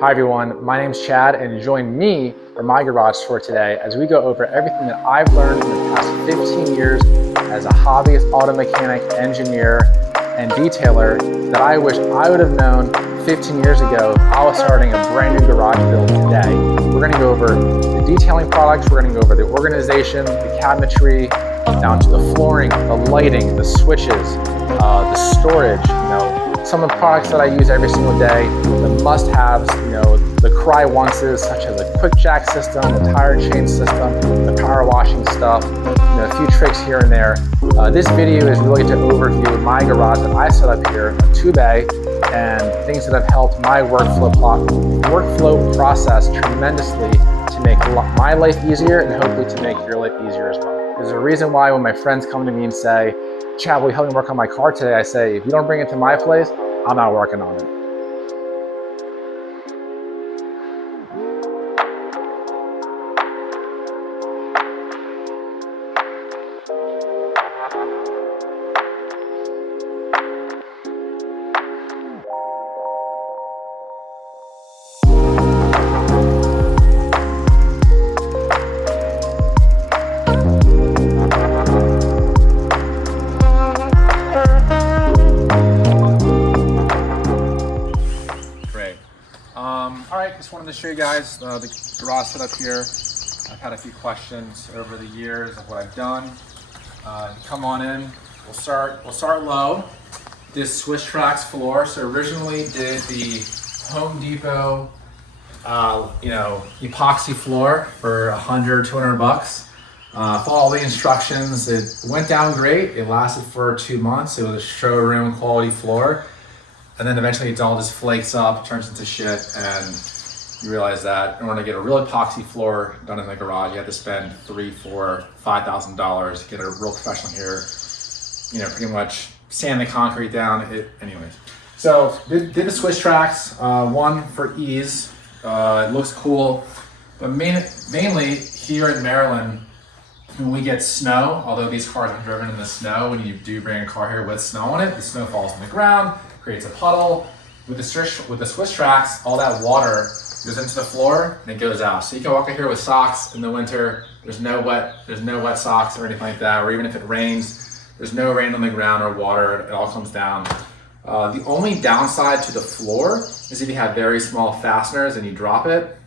Hi everyone, my name's Chad, and join me for my garage tour today as we go over everything that I've learned in the past 15 years as a hobbyist auto mechanic, engineer, and detailer that I wish I would have known 15 years ago if I was starting a brand new garage build today. We're going to go over the detailing products, we're going to go over the organization, the cabinetry, down to the flooring, the lighting, the switches, the storage, some of the products that I use every single day, the must-haves, the cry onces, such as a QuickJack system, the tire change system, the power washing stuff, a few tricks here and there. This video is really to overview my garage that I set up here, a 2-bay, and things that have helped my workflow process tremendously to make my life easier and hopefully to make your life easier as well. There's a reason why when my friends come to me and say, Chad, will you help me work on my car today? I say, if you don't bring it to my place, I'm not working on it. Just wanted to show you guys the garage setup here. I've had a few questions over the years of what I've done. Come on in. We'll start low. This Swiss Tracks floor. So originally did the Home Depot, epoxy floor for $100-200. Followed all the instructions. It went down great. It lasted for 2 months. It was a showroom quality floor. And then eventually it all just flakes up, turns into shit, and you realize that in order to get a real epoxy floor done in the garage, you have to spend $3,000, $4,000, $5,000 to get a real professional here, pretty much sand the concrete down. Anyways. So did the Swiss Tracks, one for ease. It looks cool, but mainly here in Maryland, when we get snow, although these cars are driven in the snow, when you do bring a car here with snow on it, the snow falls on the ground, creates a puddle. With the Swiss Tracks, all that water goes into the floor and it goes out. So you can walk in here with socks in the winter. There's no wet socks or anything like that. Or even if it rains, there's no rain on the ground or water. It all comes down. The only downside to the floor is if you have very small fasteners and you drop it.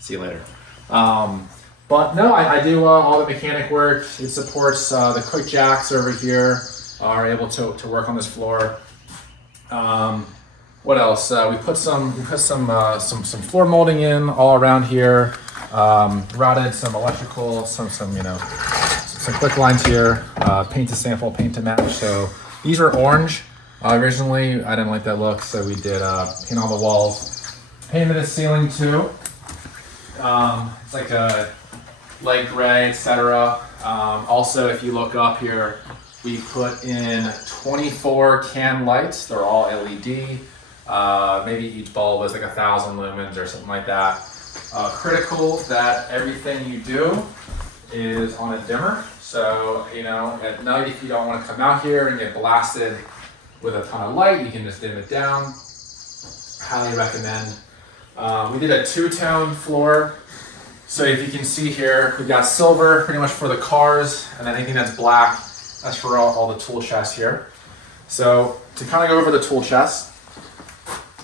See you later. But no, I do all the mechanic work. It supports the QuickJacks over here are able to work on this floor. What else? We put some floor molding in all around here. Routed some electrical, some quick lines here. Paint to sample, paint to match. So these were orange. Originally, I didn't like that look, so we did paint all the walls. Painted the ceiling too. It's like a light gray, etc. Also, if you look up here, we put in 24 can lights. They're all LED. Maybe each bulb is like 1,000 lumens or something like that. Critical that everything you do is on a dimmer. So, at night, if you don't want to come out here and get blasted with a ton of light, you can just dim it down. Highly recommend. We did a two-tone floor. So if you can see here, we've got silver pretty much for the cars, and then anything that's black, that's for all the tool chests here. So to kind of go over the tool chest,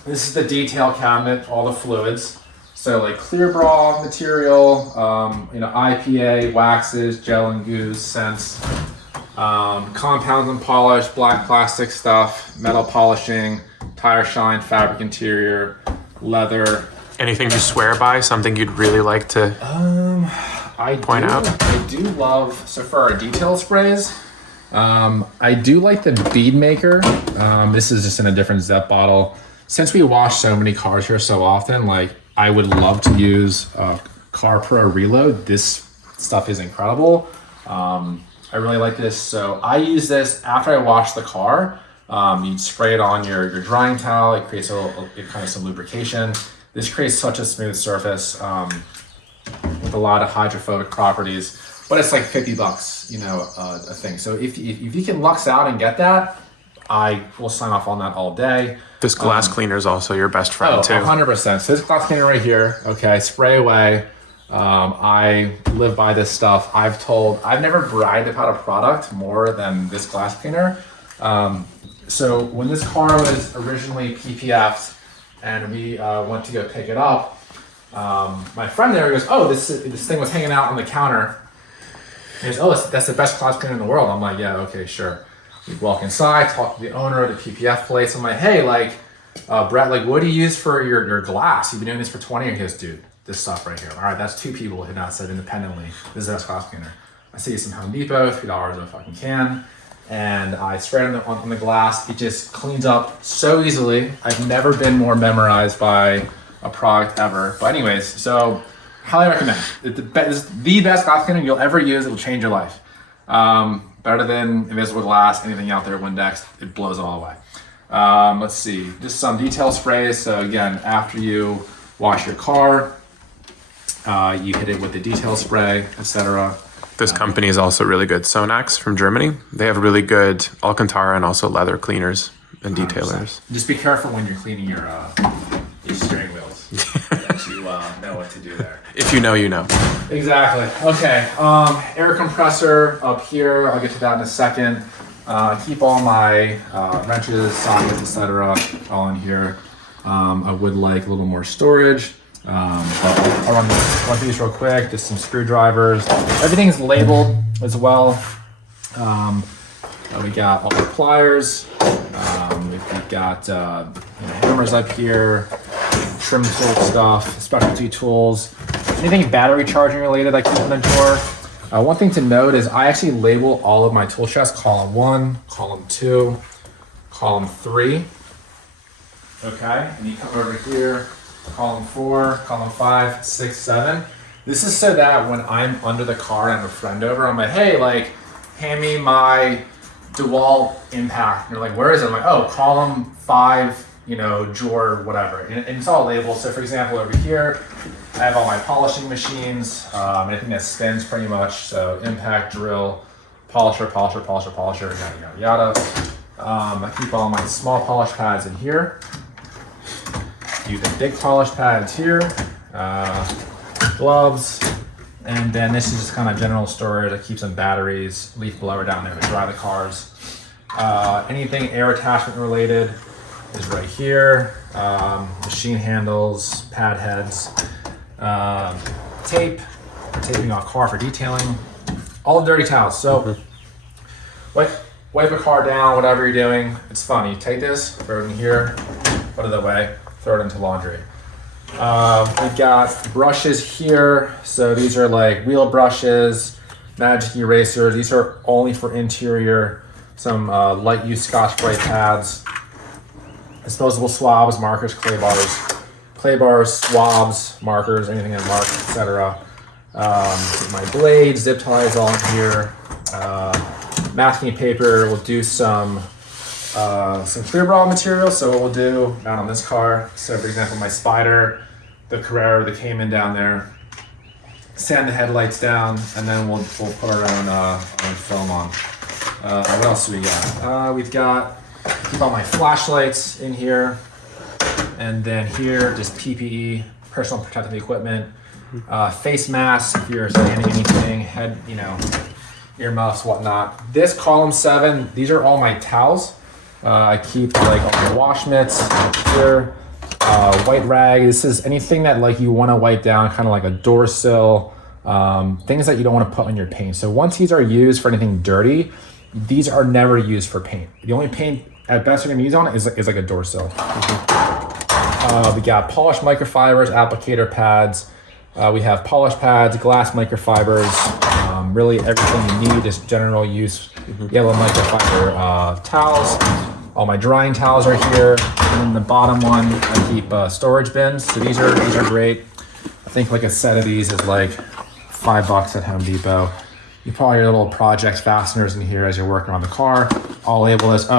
this is the detail cabinet, all the fluids. So like clear bra material, IPA, waxes, gel and goos, scents, compounds and polish, black plastic stuff, metal polishing, tire shine, fabric interior, leather. Anything you swear by? Something you'd really like to point out? I do love, so for our detail sprays, I do like the bead maker. This is just in a different Zep bottle. Since we wash so many cars here so often, I would love to use Car Pro Reload. This stuff is incredible. I really like this. So I use this after I wash the car. You spray it on your drying towel. It creates kind of some lubrication. This creates such a smooth surface with a lot of hydrophobic properties, but it's like $50, a thing. So if you can lux out and get that, I will sign off on that all day. This glass cleaner is also your best friend too. 100%. So this glass cleaner right here, okay, spray away. I live by this stuff. I've never bragged about a product more than this glass cleaner. So when this car was originally PPF'd and we went to go pick it up, my friend there goes, oh, this thing was hanging out on the counter. He goes, oh, that's the best glass cleaner in the world. I'm like, yeah, okay, sure. We walk inside, talk to the owner of the PPF place. I'm like, hey, like, Brett, like, what do you use for your glass? You've been doing this for 20 years. He goes, dude, this stuff right here. All right, that's 2 people who not said independently. This is the best glass cleaner. I see some Home Depot, $3 a fucking can. And I spray it on the glass. It just cleans up so easily. I've never been more memorized by a product ever. But anyways, so highly recommend it. This is the best glass cleaner you'll ever use. It will change your life. Better than invisible glass, anything out there, Windex, it blows it all away. Let's see, just some detail sprays. So again, after you wash your car, you hit it with the detail spray, etc. This company is also really good. Sonax from Germany. They have really good Alcantara and also leather cleaners and detailers. 100%. Just be careful when you're cleaning your steering wheels. That you know what to do there. If you know, you know. Exactly. Okay. Air compressor up here. I'll get to that in a second. Keep all my wrenches, sockets, etc. all in here. I would like a little more storage. But I'll run through these real quick. Just some screwdrivers. Everything's labeled as well. We got all the pliers. We've got hammers up here, trim tool stuff, specialty tools. Anything battery charging related I keep in the drawer. One thing to note is I actually label all of my tool chests, column 1, column 2, column 3. Okay, and you come over here, column 4, column 5, 6, 7. This is so that when I'm under the car and I have a friend over, I'm like, hey, like, hand me my DeWalt impact. And they're like, where is it? I'm like, oh, column 5, drawer, whatever. And it's all labeled. So for example, over here, I have all my polishing machines, anything that spins pretty much. So impact, drill, polisher, yada, yada, yada. I keep all my small polish pads in here. The big polish pads here, gloves, and then this is just kind of general storage. I keep some batteries, leaf blower down there to dry the cars. Anything air attachment related is right here. Machine handles, pad heads, tape, taping off car for detailing, all the dirty towels. So wipe a car down, whatever you're doing. It's fun. You take this, throw it in here, put it away, throw it into laundry. We've got brushes here. So these are like wheel brushes, magic erasers. These are only for interior. Some light use Scotch-Brite pads, disposable swabs, markers, clay bars, swabs, markers, anything that marks, etc. My blades, zip ties all in here. Masking paper. We'll do some clear bra material. So what we'll do down on this car. So for example, my Spider, the Carrera, the Cayman down there. Sand the headlights down, and then we'll put our own film on. What else do we got? We've got keep all my flashlights in here, and then here just PPE, personal protective equipment, face masks if you're scanning anything, head, earmuffs, whatnot. This column 7, these are all my towels. I keep like all my wash mitts here, white rag. This is anything that like you want to wipe down, kind of like a door sill, things that you don't want to put on your paint. So once these are used for anything dirty, these are never used for paint. The only paint at best you're gonna use on it is like a door sill. We got polished microfibers, applicator pads. We have polished pads, glass microfibers. Really everything you need is general use. Yellow microfiber towels. All my drying towels are here. And then the bottom one, I keep storage bins. So these are great. I think like a set of these is like $5 at Home Depot. You probably have little project fasteners in here as you're working on the car. I'll label this,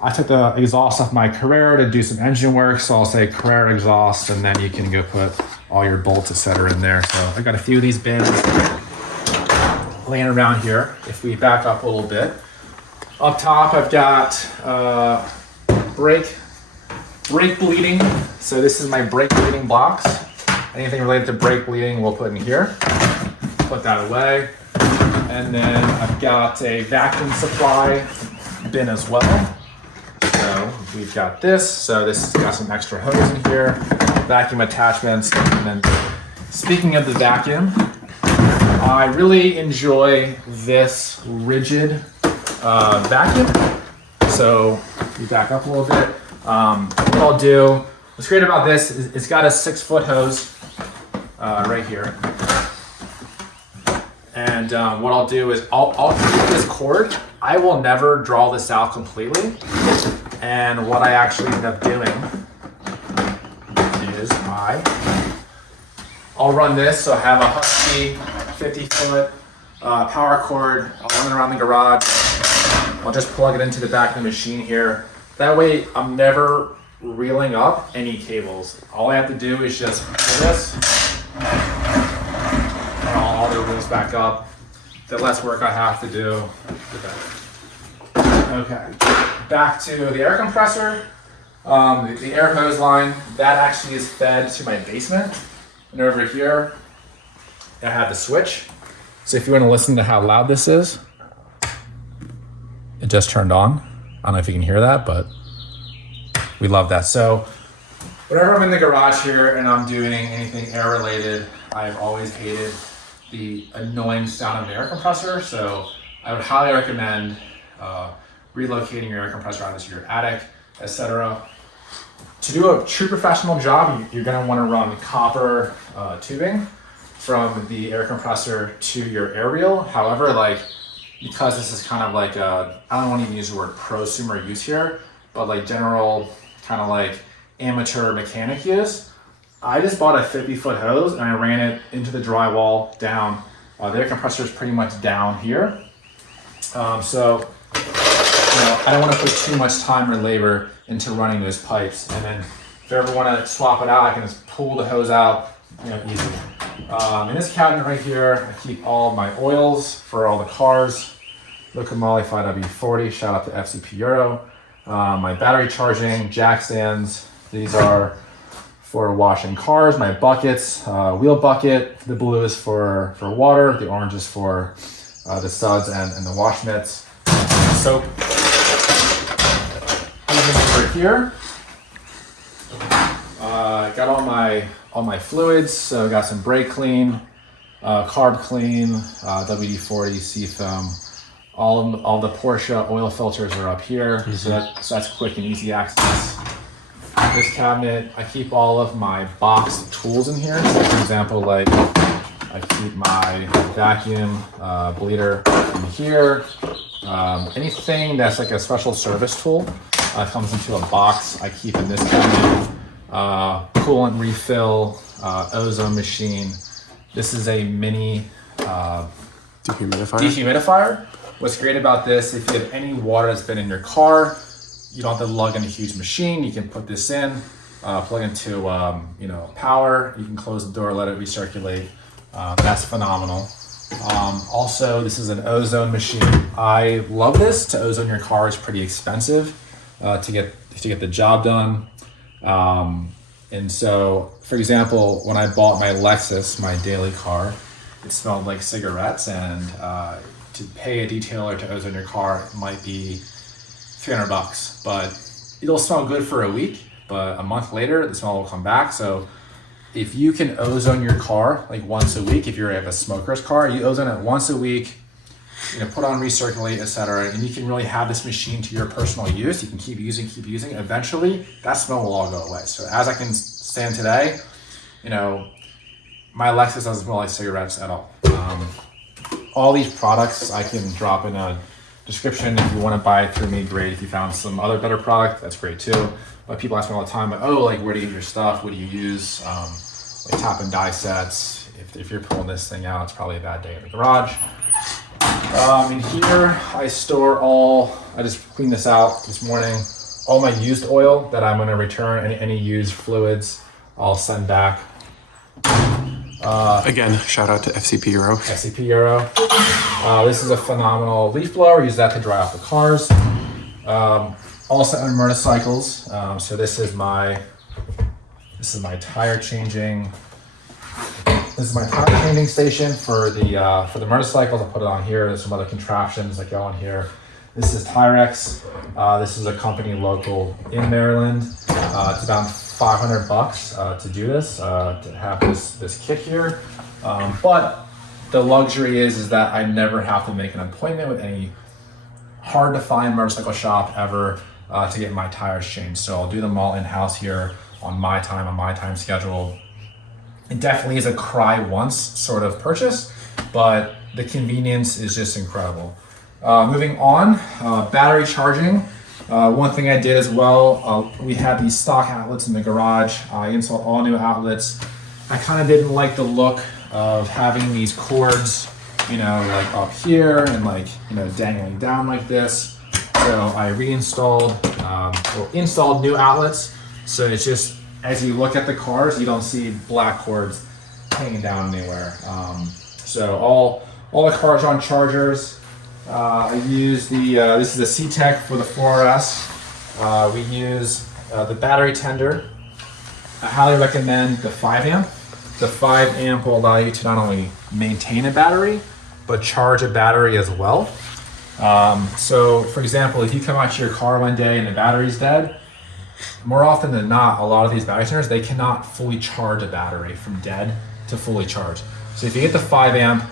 I took the exhaust off my Carrera to do some engine work, so I'll say Carrera exhaust, and then you can go put all your bolts, etc. in there. So I got a few of these bins laying around here. If we back up a little bit, Up top, I've got brake bleeding. So this is my brake bleeding box. Anything related to brake bleeding, we'll put in here. Put that away. And then I've got a vacuum supply bin as well. So we've got this. So this has got some extra hose in here, vacuum attachments. And then speaking of the vacuum, I really enjoy this rigid vacuum. So we back up a little bit. What I'll do, what's great about this is it's got a 6-foot hose right here. And what I'll do is I'll keep this cord. I will never draw this out completely. And what I actually end up doing is I'll run this. So I have a Husky 50-foot power cord. I'll run it around the garage. I'll just plug it into the back of the machine here. That way I'm never reeling up any cables. All I have to do is just do this. And all the reels back up. The less work I have to do, the better. Okay, back to the air compressor. The air hose line, that actually is fed to my basement. And over here, I have the switch. So if you want to listen to how loud this is, it just turned on. I don't know if you can hear that, but we love that. So whenever I'm in the garage here and I'm doing anything air related, I've always hated the annoying sound of an air compressor. So I would highly recommend relocating your air compressor out into your attic, etc. To do a true professional job, you're gonna wanna run copper tubing from the air compressor to your air reel. However, because this is kind of like I don't want to even use the word prosumer use here, but like general kind of like amateur mechanic use, I just bought a 50-foot hose and I ran it into the drywall down. The air compressor is pretty much down here. So I don't want to put too much time or labor into running those pipes. And then if I ever want to swap it out, I can just pull the hose out, easy. In this cabinet right here, I keep all my oils for all the cars. Locomoly 5W40, shout out to FCP Euro. My battery charging, jack stands. These are for washing cars. My buckets, wheel bucket. The blue is for water. The orange is for the suds and the wash mitts. Soap. Over here. Got all my fluids. So I got some brake clean, carb clean, WD-40, Seafoam. All the Porsche oil filters are up here, so that's quick and easy access. This cabinet, I keep all of my box tools in here. So for example, I keep my vacuum bleeder in here. Anything that's like a special service tool comes into a box. I keep in this cabinet. Coolant refill, ozone machine. This is a mini dehumidifier. What's great about this, if you have any water that's been in your car, you don't have to lug in a huge machine. You can put this in, plug into power. You can close the door, let it recirculate. That's phenomenal. Also, this is an ozone machine. I love this. To ozone your car is pretty expensive to get the job done. And so, for example, when I bought my Lexus, my daily car, it smelled like cigarettes, and to pay a detailer to ozone your car might be $300, but it'll smell good for a week, but a month later, the smell will come back. So if you can ozone your car like once a week, if you have a smoker's car, you ozone it once a week, put on recirculate, etc. And you can really have this machine to your personal use. You can keep using. Eventually, that smell will all go away. So as I can stand today, my Lexus doesn't smell like cigarettes at all. All these products I can drop in a description. If you want to buy it through me, great. If you found some other better product, that's great too. But people ask me all the time, where do you get your stuff? What do you use? Top and die sets. If you're pulling this thing out, it's probably a bad day in the garage. In here, I just cleaned this out this morning. All my used oil that I'm going to return, any used fluids, I'll send back. Again, shout out to FCP Euro. SCP Euro. This is a phenomenal leaf blower. Use that to dry off the cars. Also on motorcycles. So this is my tire changing. This is my tire changing station for the motorcycles. I'll put it on here. There's some other contraptions that go on here. This is Tyrex. This is a company local in Maryland. It's about $500 to do this, to have this kit here. But the luxury is that I never have to make an appointment with any hard to find motorcycle shop ever to get my tires changed. So I'll do them all in-house here on my time schedule. It definitely is a cry once sort of purchase, but the convenience is just incredible. Moving on, battery charging. One thing I did as well, we had these stock outlets in the garage. I installed all new outlets. I kind of didn't like the look of having these cords, like up here and dangling down like this. So I reinstalled, installed new outlets. So it's just, as you look at the cars, you don't see black cords hanging down anywhere. So all the cars are on chargers. I use this is a C-Tech for the 4S. We use the battery tender. I highly recommend the 5 amp. The 5 amp will allow you to not only maintain a battery, but charge a battery as well. So for example, if you come out to your car one day and the battery's dead, more often than not, a lot of these battery tenders, they cannot fully charge a battery from dead to fully charge. So if you get the 5 amp,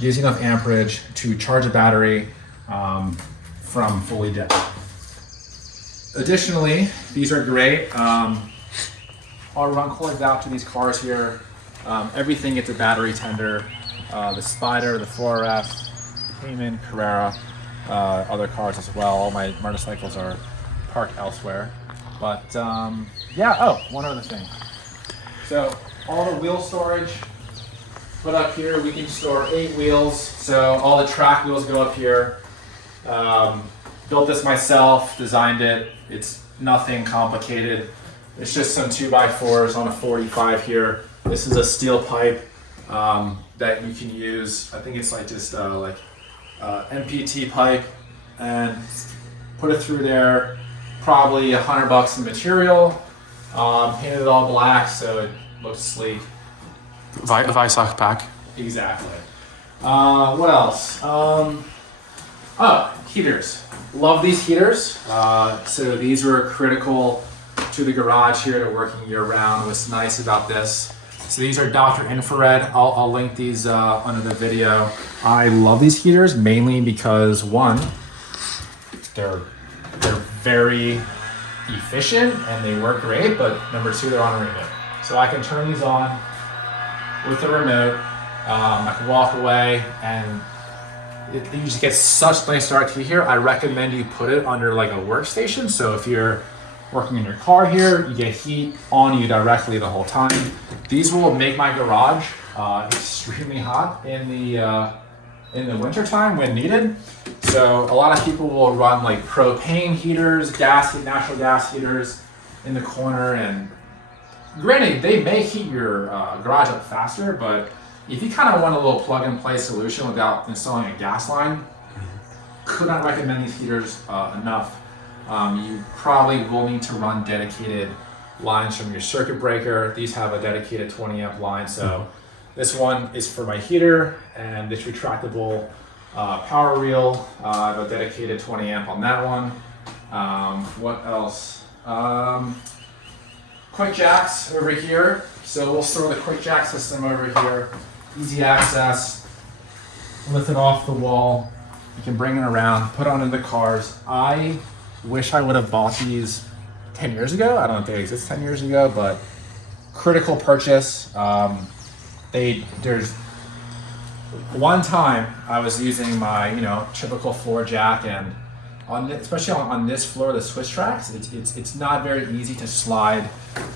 gives you enough amperage to charge a battery from fully dead. Additionally, these are great. I'll run cords out to these cars here. Everything gets a battery tender. The Spider, the 4S, Cayman, Carrera, other cars as well. All my motorcycles are parked elsewhere. But one other thing. So all the wheel storage, put up here, we can store 8 wheels. So all the track wheels go up here. Built this myself, designed it. It's nothing complicated. It's just some 2x4s on a 45 here. This is a steel pipe that you can use. I think it's MPT pipe, and put it through there. Probably $100 in material. Painted it all black so it looks sleek. Weissach pack. Exactly. What else? Heaters. Love these heaters. So these were critical to the garage here to working year round. What's nice about this? So these are Dr. Infrared. I'll link these under the video. I love these heaters mainly because one, they're very efficient and they work great, but number two, they're on a remote. So I can turn these on with the remote. I can walk away and you just get such nice dark heat here. I recommend you put it under like a workstation. So if you're working in your car here, you get heat on you directly the whole time. These will make my garage extremely hot in the winter time when needed. So a lot of people will run like propane heaters, natural gas heaters in the corner, and granted, they may heat your garage up faster, but if you kind of want a little plug-and-play solution without installing a gas line, could not recommend these heaters enough. You probably will need to run dedicated lines from your circuit breaker. These have a dedicated 20 amp line, so this one is for my heater, and this retractable power reel. I have a dedicated 20 amp on that one. What else? QuickJacks over here. So we'll store the QuickJack system over here. Easy access. Lift it off the wall. You can bring it around, put it on in the cars. I wish I would have bought these 10 years ago. I don't know if they exist 10 years ago, but critical purchase. There's one time I was using my typical floor jack, and especially on this floor, the Swiss tracks, it's not very easy to slide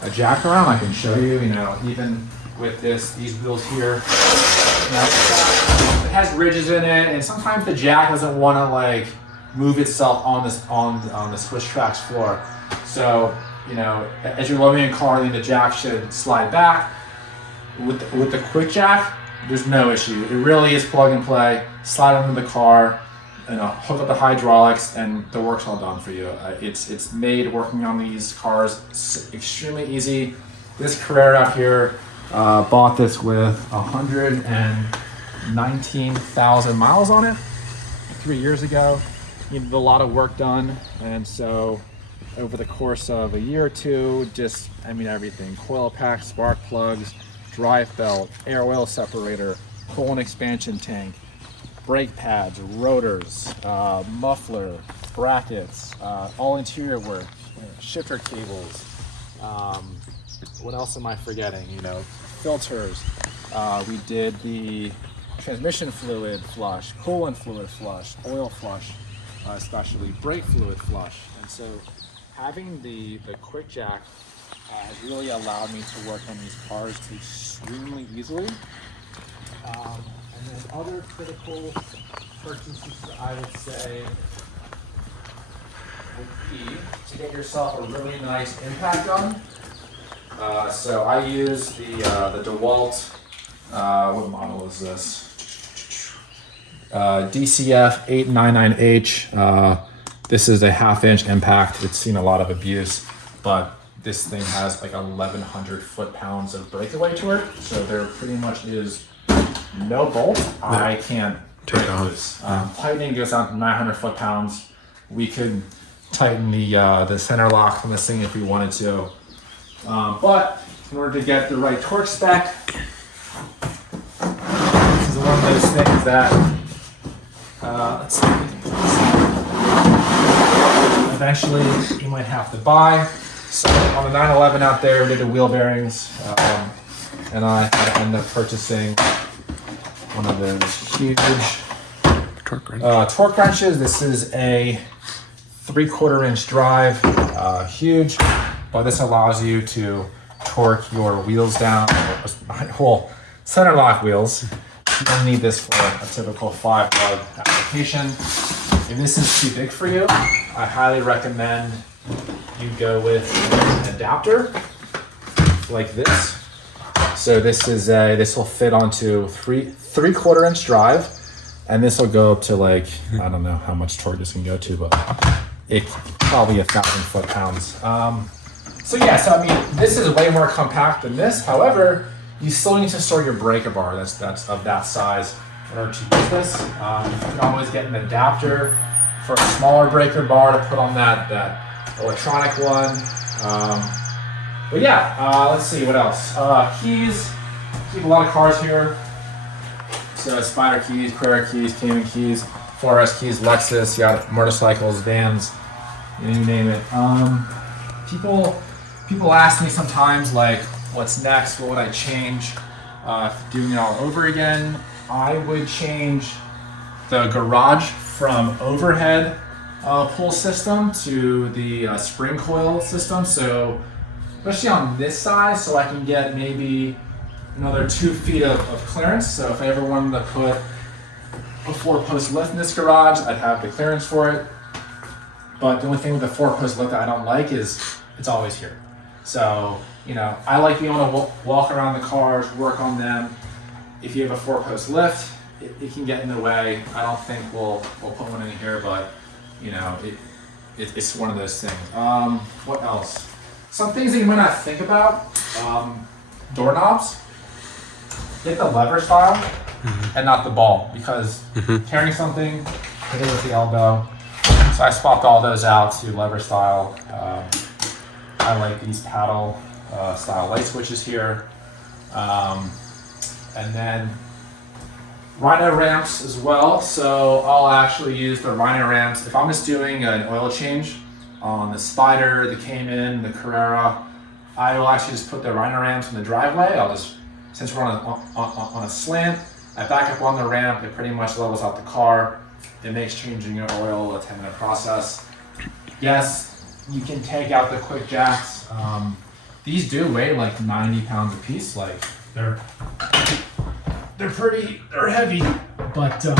a jack around. I can show you, even with these wheels here, it has ridges in it, and sometimes the jack doesn't want to move itself on the Swiss tracks floor. So as you're loading a car, then the jack should slide back. with the QuickJack, there's no issue. It really is plug and play. Slide it into the car, and hook up the hydraulics, and the work's all done for you. It's made working on these cars extremely easy. This Carrera here, bought this with 119,000 miles on it 3 years ago. Needed a lot of work done, and so over the course of a year or two, just, I mean, everything. Coil pack, spark plugs, drive belt, air oil separator, coolant expansion tank, brake pads, rotors, muffler, brackets, all interior work, shifter cables. What else am I forgetting? You know, filters. We did the transmission fluid flush, coolant fluid flush, oil flush, especially brake fluid flush. And so having the QuickJack has really allowed me to work on these cars extremely easily. And then other critical purchases, I would say, would be to get yourself a really nice impact gun. So I use the DeWalt, what model is this? DCF 899H. This is a 1/2-inch impact. It's seen a lot of abuse, but this thing has like 1,100 foot-pounds of breakaway torque. So there pretty much is no bolt I can't take off. loose. Tightening goes down to 900 foot-pounds. We could tighten the center lock from this thing if we wanted to. But in order to get the right torque spec, this is one of those things that, let's see, eventually you might have to buy. So on the 911 out there, we did the wheel bearings, and I had to end up purchasing one of those huge torque wrenches. This is a 3/4 inch drive, huge, but this allows you to torque your wheels down, well, center lock wheels. You don't need this for a typical 5-lug application. If this is too big for you, I highly recommend you go with an adapter like this. So this will fit onto 3/4 inch drive, and this will go up to, like, I don't know how much torque this can go to, but it probably 1,000 foot-pounds. So yeah, so I mean, this is way more compact than this. However, you still need to store your breaker bar that's of that size in order to use this. You can always get an adapter for a smaller breaker bar to put on that electronic one. But yeah, let's see what else. Keys. Keep a lot of cars here. So Spider keys, Carrera keys, Cayman keys, 4S keys, Lexus. You got motorcycles, vans, you name it. People ask me sometimes, like, what's next? What would I change? Doing it all over again, I would change the garage from overhead pull system to the spring coil system. So especially on this size, so I can get maybe another 2 feet of clearance. So if I ever wanted to put a 4-post lift in this garage, I'd have the clearance for it. But the only thing with the 4-post lift that I don't like is it's always here. So, you know, I like being able to walk around the cars, work on them. If you have a 4-post lift, it can get in the way. I don't think we'll put one in here, but you know, it's one of those things. What else? Some things that you might not think about. Doorknobs. Get the lever style and not the ball, because carrying something, hit it with the elbow. So I swapped all those out to lever style. I like these paddle style light switches here. And then Rhino ramps as well. So I'll actually use the Rhino ramps. If I'm just doing an oil change on the Spider, the Cayman, the Carrera, I will actually just put the Rhino ramps in the driveway. I'll just, since we're on a slant, I back up on the ramp. It pretty much levels out the car. It makes changing your oil a 10-minute process. Yes, you can take out the QuickJacks. These do weigh like 90 pounds a piece. Like they're heavy, but so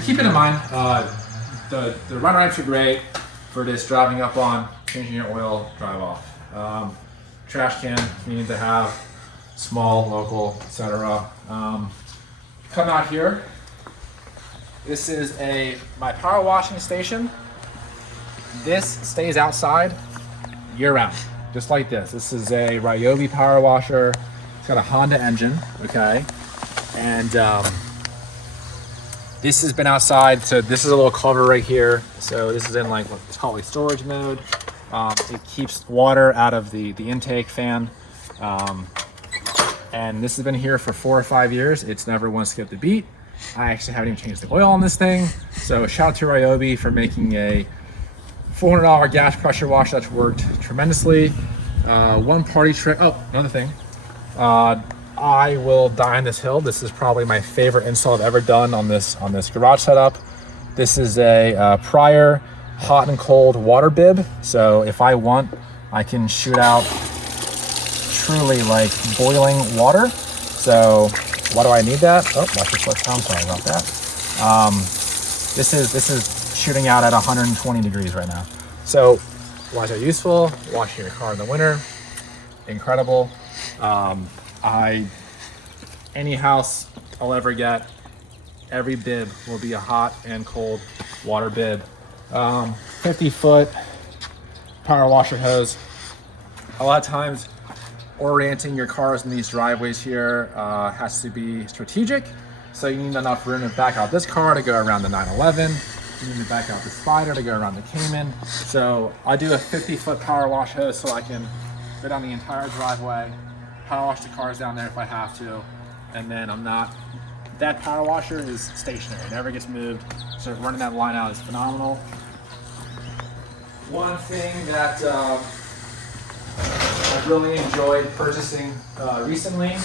keep it in mind. The run ramps are great for this driving up on, changing your oil, drive off. trash can if you need to have, small, local, etc. Come out here. This is my power washing station. This stays outside year round, just like this. This is a Ryobi power washer. It's got a Honda engine, okay? And this has been outside, so this is a little cover right here. So this is in like what's called storage mode. It keeps water out of the intake fan. And this has been here for 4 or 5 years. It's never once skipped a beat. I actually haven't even changed the oil on this thing. So shout out to Ryobi for making a $400 gas pressure wash that's worked tremendously. One party trick. Oh, another thing. I will die on this hill. This is probably my favorite install I've ever done on this garage setup. This is a Prior hot and cold water bib. So if I want, I can shoot out truly like boiling water. So why do I need that? Oh, watch your foot. I'm sorry about that. This is shooting out at 120 degrees right now. So why is that useful? Washing your car in the winter, incredible. Any house I'll ever get, every bib will be a hot and cold water bib. 50-foot power washer hose. A lot of times, orienting your cars in these driveways here has to be strategic. So you need enough room to back out this car to go around the 911. You need to back out the Spider to go around the Cayman. So I do a 50-foot power wash hose so I can go down the entire driveway, power wash the cars down there if I have to, and then that power washer is stationary, it never gets moved. So running that line out is phenomenal. One thing that I've really enjoyed purchasing recently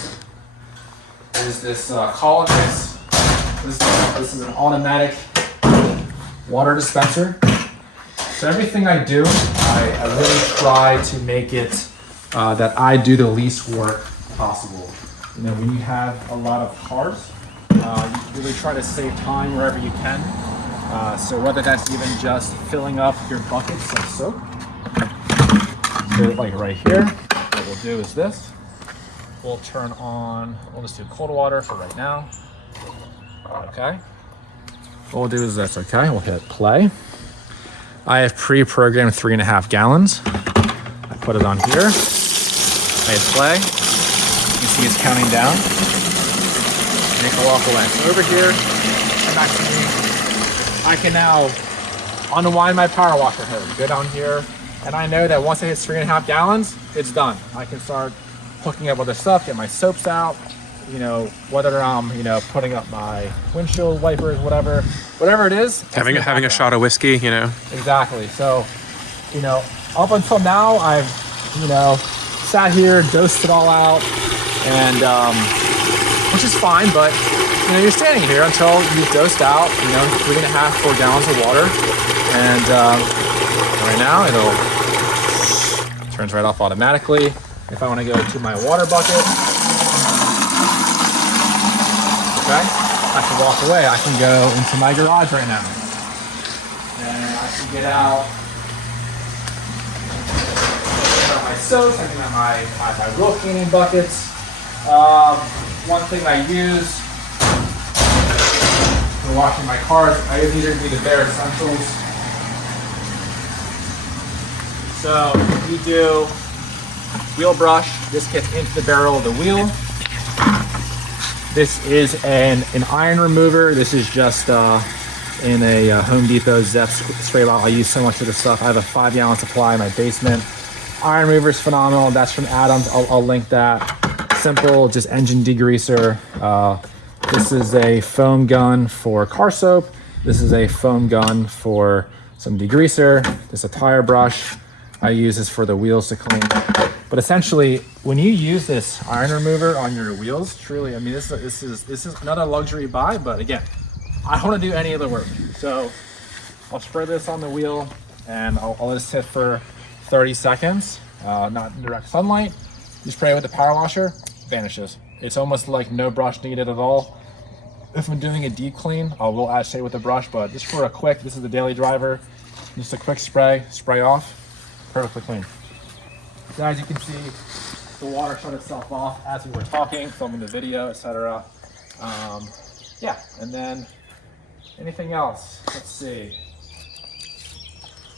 is this column mix. This is an automatic water dispenser. So everything I do, I really try to make it that I do the least work possible. You know, when you have a lot of cars, you really try to save time wherever you can. So whether that's even just filling up your buckets of soap, so like right here, what we'll do is this. We'll turn on, we'll just do cold water for right now. Okay. What we'll do is this, okay? We'll hit play. I have pre-programmed 3.5 gallons. I put it on here. I hit play. You see it's counting down. And it can walk away. So over here, come back to me. I can now unwind my power washer hose. Go down here. And I know that once it hits 3.5 gallons, it's done. I can start hooking up other stuff, get my soaps out, you know, whether I'm, you know, putting up my windshield wipers, whatever it is. Having a shot of whiskey, you know. Exactly. So, you know, up until now, I've, you know, sat here, dosed it all out, and which is fine, but you know, you're standing here until you've dosed out, you know, 3.5, 4 gallons of water, and right now turns right off automatically. If I want to go to my water bucket, okay, I can walk away. I can go into my garage right now, and I can get out my soaps. I can have my roll cleaning buckets. One thing I use for washing my cars, these are the bare essentials. So you do wheel brush. This gets into the barrel of the wheel. This is an iron remover. This is just in a Home Depot Zep spray bottle. I use so much of this stuff. I have a 5-gallon supply in my basement. Iron remover is phenomenal. That's from Adams. I'll link that. Simple, just engine degreaser. This is a foam gun for car soap. This is a foam gun for some degreaser. This is a tire brush. I use this for the wheels to clean. But essentially, when you use this iron remover on your wheels, truly, I mean, this is not a luxury buy, but again, I don't want to do any other work. So I'll spray this on the wheel, and I'll let it sit for 30 seconds, not in direct sunlight. You spray it with the power washer, vanishes. It's almost like no brush needed at all. If I'm doing a deep clean, I will add shade with the brush, but just for a quick, this is the daily driver, just a quick spray off, perfectly clean. So as you can see, the water shut itself off as we were talking, filming the video, etc. Yeah, and then anything else? Let's see.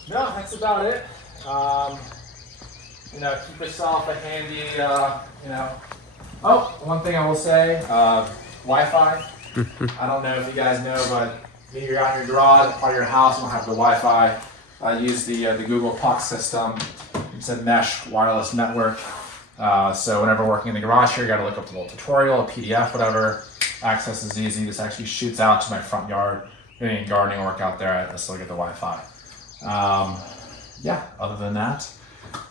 No, that's about it. You know, keep yourself a handy, you know. Oh, one thing I will say, Wi-Fi. I don't know if you guys know, but maybe you're out in your garage, part of your house, don't have the Wi-Fi. I use the Google Puck system. It's a mesh wireless network. So whenever working in the garage here, you got to look up the little tutorial, a PDF, whatever. Access is easy. This actually shoots out to my front yard. Doing any gardening work out there, I still get the Wi-Fi. Yeah, other than that,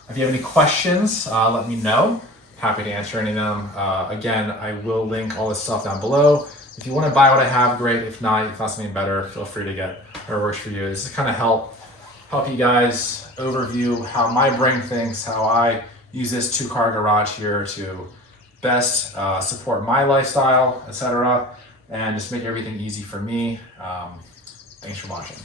if you have any questions, let me know. Happy to answer any of them. Again, I will link all this stuff down below. If you want to buy what I have, great. If not, if that's something better, feel free to get whatever works for you. This is kind of help you guys overview how my brain thinks, how I use this 2-car garage here to best support my lifestyle, etc., and just make everything easy for me. Thanks for watching.